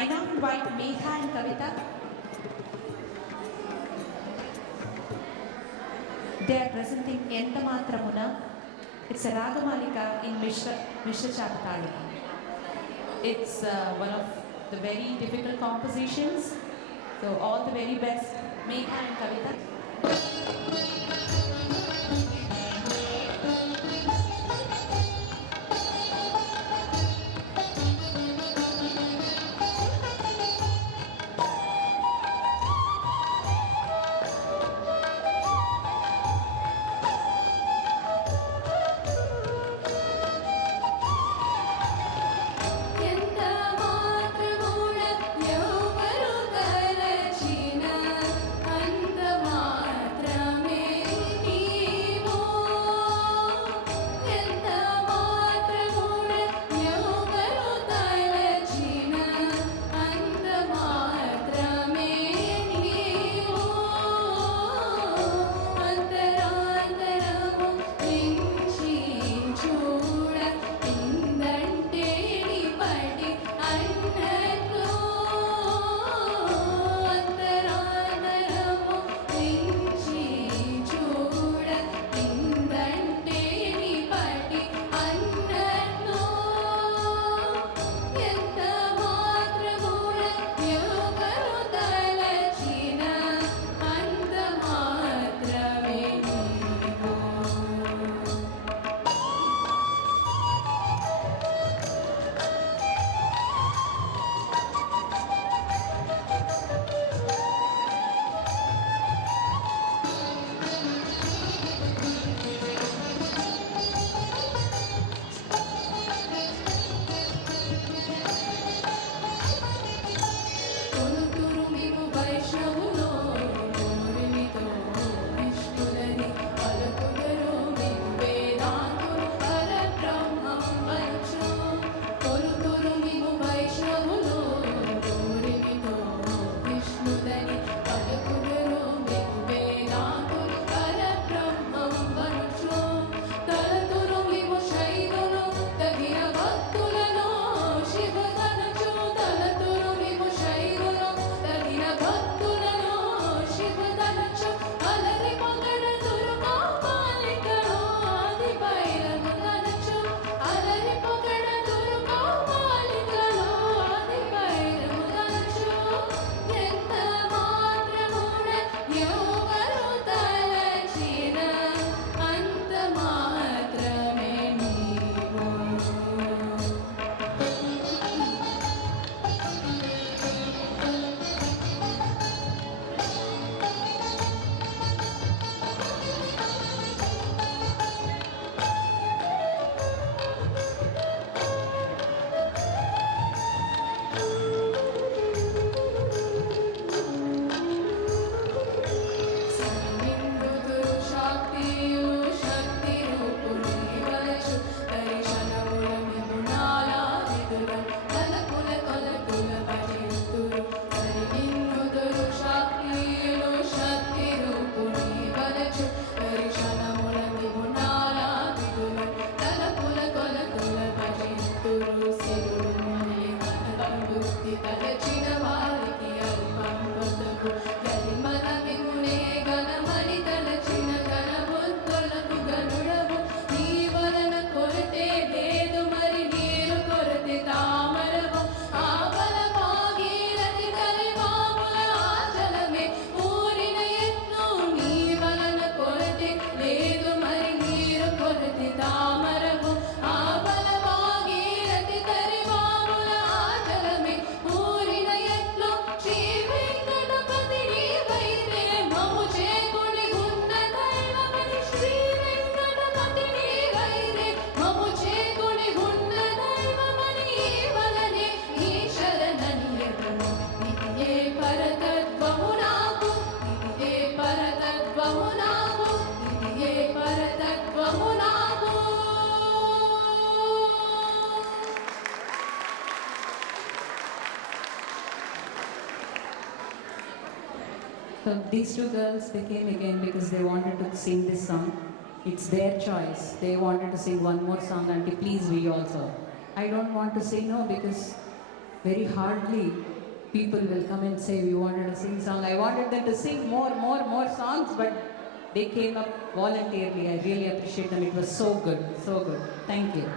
I now invite Megha and Kavita. They are presenting Enta Matramuna. It's a Ragamalika in Mishra Chapatali. It's one of the very difficult compositions. So all the very best, Megha and Kavita. So these two girls, they came again because they wanted to sing this song. It's their choice. They wanted to sing one more song, Auntie, please we also. I don't want to say no because very hardly people will come and say, we wanted to sing song. I wanted them to sing more songs, but they came up voluntarily. I really appreciate them. It was so good, so good. Thank you.